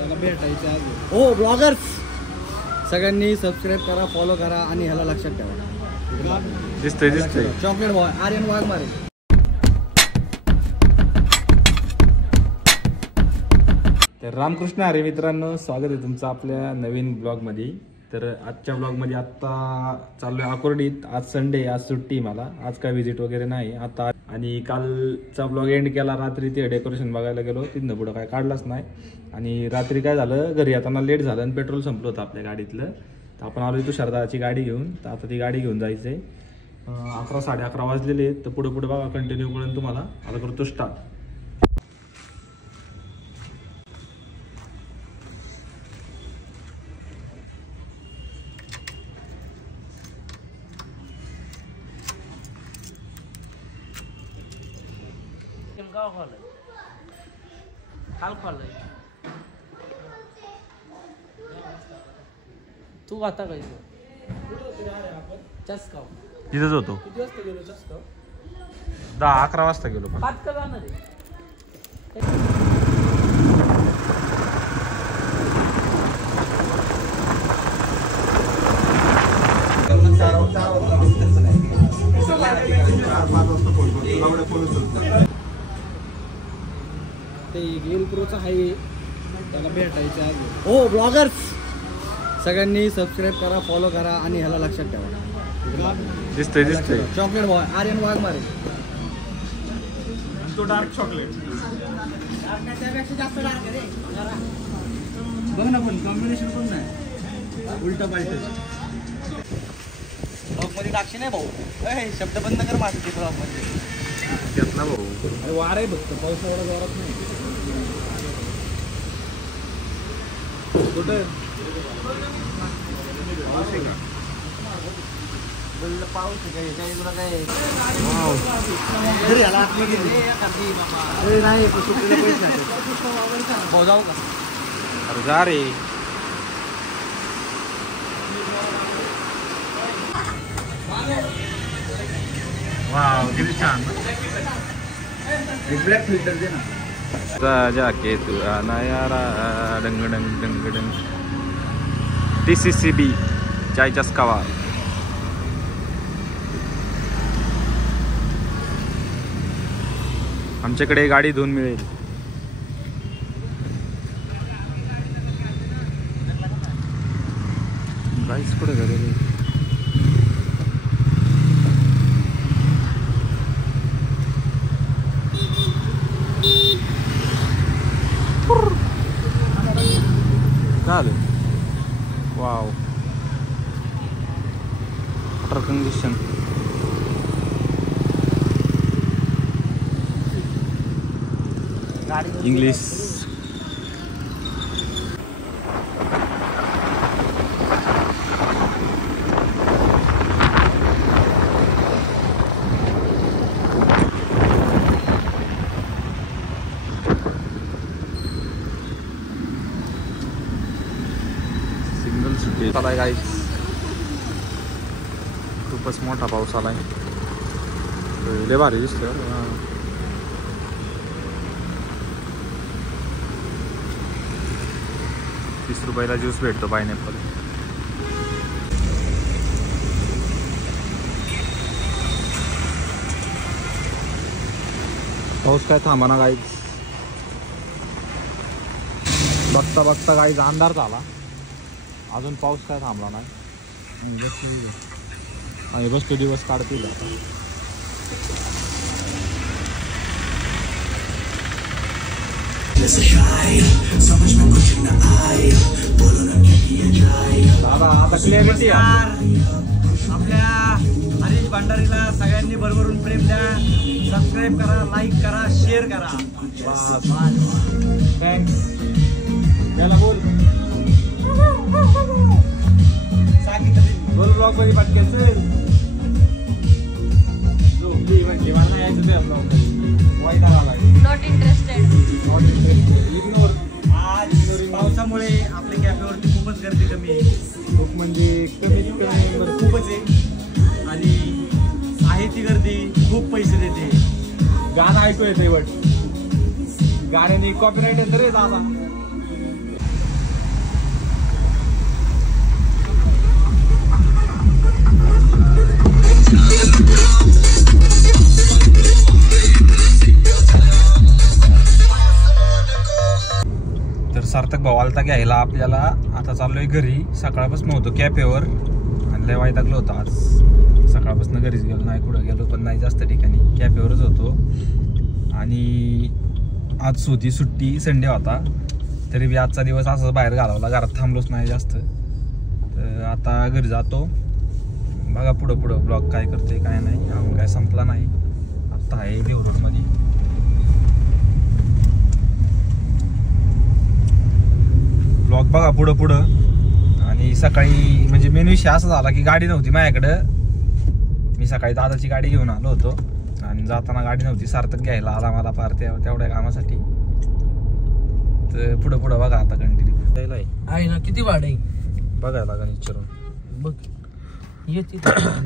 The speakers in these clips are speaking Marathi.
त्याला भेटायचं आज हो ब्लॉगर्स सगळ्यांनी सबस्क्राईब करा फॉलो करा आणि ह्याला लक्षात ठेवा दिसतंय चॉकलेट बॉय आर्यन वाघमारे तर रामकृष्ण हरी मित्रांनो स्वागत आहे तुमचं आपल्या नवीन ब्लॉगमध्ये। तर आजच्या ब्लॉगमध्ये आत्ता चाललोय आकुर्डीत। आज संडे आज सुट्टी मला आज काय विजिट वगैरे नाही आता आणि कालचा ब्लॉग एंड केला रात्री ते डेकोरेशन बघायला गेलो तिथनं पुढं काय काढलाच नाही आणि रात्री काय झालं घरी येताना लेट झालं आणि पेट्रोल संपलं होतं आपल्या गाडीतलं। तर आपण आलो तुषारदाची गाडी घेऊन तर आता ती गाडी घेऊन जायचंय 11 साडे 11 वाजलेले आहेत। तर पुढे बघा कंटिन्यू करून तुम्हाला आता करतो स्टार्ट। तू आता काय तिथंच होतो 10-11 वाजता गेलो ते गेलप्रोचं आहे त्याला भेटायचं आज हो ब्लॉगर्स सगळ्यांनी सबस्क्राईब करा फॉलो करा आणि ह्याला लक्षात ठेवा दिसतंय चॉकलेट बॉय आर्यन वाघमारे तो डार्क चॉकलेट त्यापेक्षा जास्त डार्क आहे बघ ना पण कॉम्बिनेशन पण नाही उलटा पालट ब्लॉग मध्ये टाकशी नाही भाऊ शब्द बंद कर माझं ते ब्लॉग मध्ये घेतला भाऊ वार आहे फक्त पाऊस एवढा जोरात नाही कुठं पाऊस आहे तुला काय नाही भाऊ जाऊ का अरे जा रे वाव किती छान ब्लॅक फिल्टर दे ना राजा के तू आना यारा डंग डंग डंग डंग TCCB चाय चस्कावा आमच्याकडे गाडी धुवून मिळेल गाईस कुठे झालेली झालं wow water condition English signal सुटे आलाय गाईस खूपच मोठा पाऊस आलाय लय भारी दिसतोय 30 रुपयाला ज्यूस भेटतो पायनॅपल पाऊस काय थांबा ना गाईज बघता बघता गाईज अंधार झाला अजून पाऊस काय थांबला नाही आणि बसतो दिवस काढतील आता दादा आता क्लिअरिटी आपल्या हरीश भंडारीला सगळ्यांनी भरभरून प्रेम द्या सबस्क्राईब करा लाईक करा शेअर करा थँक्स त्याला बोल बोल ब्लॉग मध्ये पटकेल झोपली म्हणजे मला यायचं ते ब्लॉग वाईट आला नॉट इंटरेस्टेड इग्नोर आज पावसामुळे आपल्या कॅफेवरती खूपच गर्दी कमी आहे खूप म्हणजे कमीत कमी खूपच आहे आणि आहे ती गर्दी खूप पैसे देते गाणं ऐकू येते वट गाण्याने कॉपीराइट येतं रे दादा तर सार्थक भाऊ आलता घ्यायला आपल्याला. आता चाललोय घरी. सकाळपासून होतो कॅफेवर आणि लय वैतागलो होतो आज. सकाळपासून घरीच गेलो नाही, कुठं गेलो पण नाही जास्त ठिकाणी, कॅफेवरच होतो. आणि आज होती सुट्टी, संडे होता, तरी बी आजचा दिवस असंच बाहेर घालवला, घरात थांबलोच नाही जास्त. तर आता घरी जातो. बघा पुढं पुढं ब्लॉग काय करते काय नाही, अजून काय संपला नाही. आत्ता आहे देव रोडमध्ये. ब्लॉग बघा पुढं पुढं. आणि सकाळी म्हणजे मेन विषय असा झाला की गाडी नव्हती माझ्याकडं. मी सकाळी दादाची गाडी घेऊन आलो होतो आणि जाताना गाडी नव्हती. सार्थक घ्यायला आला मला पार तेवढ्या कामासाठी. तर पुढं पुढं बघा आता कंटिन्यू आहे ना. किती भाडे बघायला लागेल विचारून. बघ येते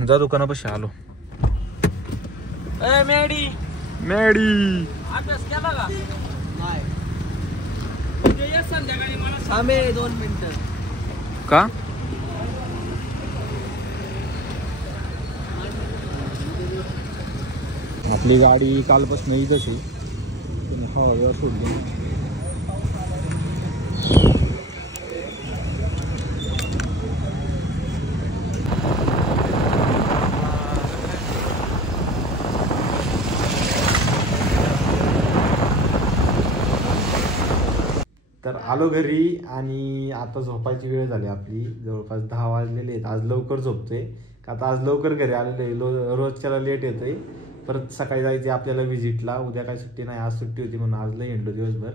जा दुकानापाशी आलो. मॅडी मॅडी अभ्यास केला का नाही? संध्याकाळी मला थांबे 2 मिनिटं. का आपली गाडी कालपासून इथंच आहे. हवा सोडली. तर आलो घरी आणि आता झोपायची वेळ झाली आपली. जवळपास 10 वाजलेले आहेत. आज लवकर झोपतोय का आता आज लवकर घरी आलेलो आहे. रोजच्याला लेट येतोय. परत सकाळी जायचे आपल्याला व्हिजिटला. उद्या काय सुट्टी नाही, आज सुट्टी होती म्हणून आज लय हिंडलो दिवसभर.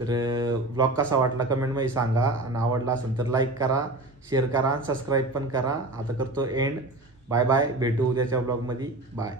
तर ब्लॉग कसा वाटला कमेंटमध्ये सांगा. आणि आवडला असेल तर लाईक करा, शेअर करा आणि सबस्क्राईब पण करा. आता करतो एंड. Bye bye. भेटू उद्याच्या ब्लॉगमध्ये. बाय.